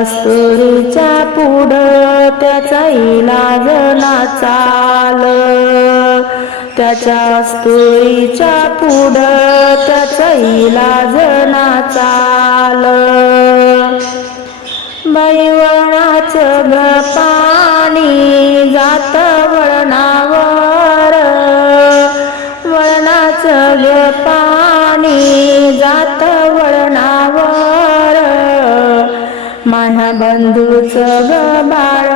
कस्तुरीच्या पुढं त्याचा इलाज ना चाल त्याच्या कस्तुरीच्या पुढं त्याचा इलाज ना चाल माझ्या बंधूचं ग बाळ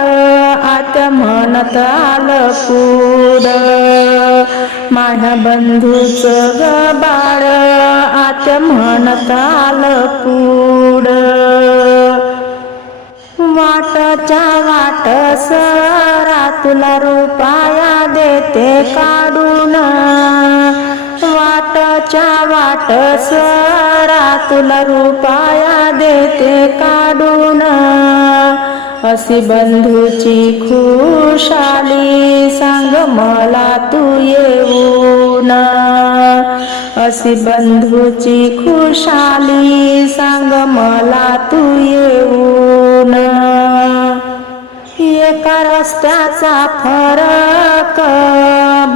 आत्या म्हणत आलं पूर माझ्या बंधूचं ग बाळ आत्या म्हणत आलं पूड वाटच्या वाट सरा तुला रुपाया देते काढून. वाटच्या वाट सरा तुला रुपाया देते काढून. असी बंधूची खुशाली सांग मला तू येऊन. असी बंधूची खुशाली सांग मला तू येऊन. एका रस्त्याचा फरक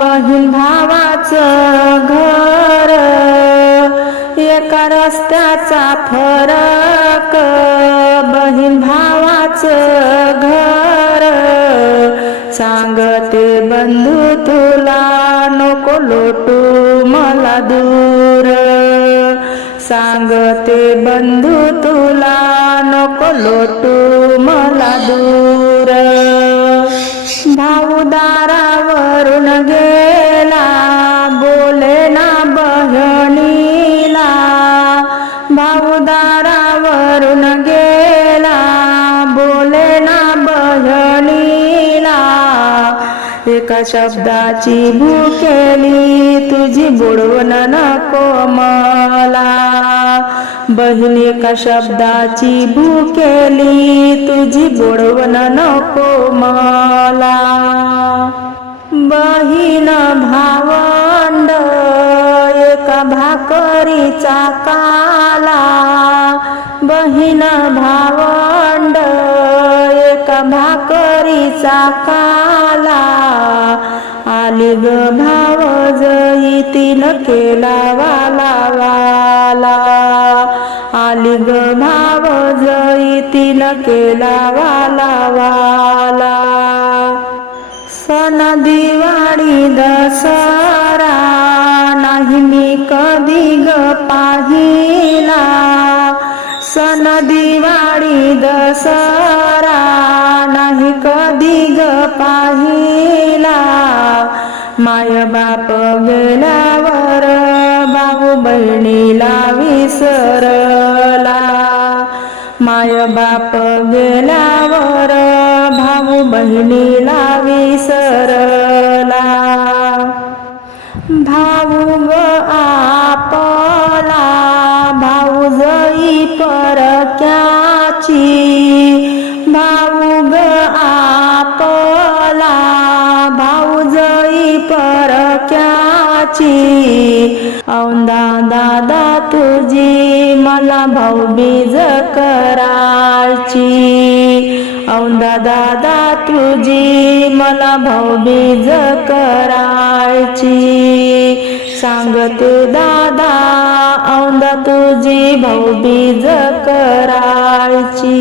बहीण भावाचं घर. एका रस्त्याचा फरक बहीण भावाच घर. सांगते बंधू तुला नको लोटू मला दूर. सांगते बंधू तुला नको लोटू मला दूर. बहिणीला एका शब्दाची भूकेली तुझी बुडवण नको मला. बहीण एका शब्दाची भूकेली तुझी बुडवण नको मला. बहीण भावंड एका भाकरीचा काला. बहीण भाव भाकरीचा काला. आली ग भाव जईतील केला वाला वाला. आली ग भाव जईतील केला वाला वाला. सण दिवाळी दसरा नाही मी कधी ग पाहिला. सण दिवाळी दसरा नाही कधी ग पाहिला. माय बाप गेल्यावर भाऊ बहिणीला विसरला. माय बाप गेल्यावर भाऊ बहिणीला विसरला. परक्याची भाऊ ग आपला भाऊ जई परक्याची औंदा दादा तुझी मला भाऊबीज करायची. औंदा दादा तुझी मला भाऊबीज करायची. सांगत दादा औंदा तुझी भाऊबीज करायची.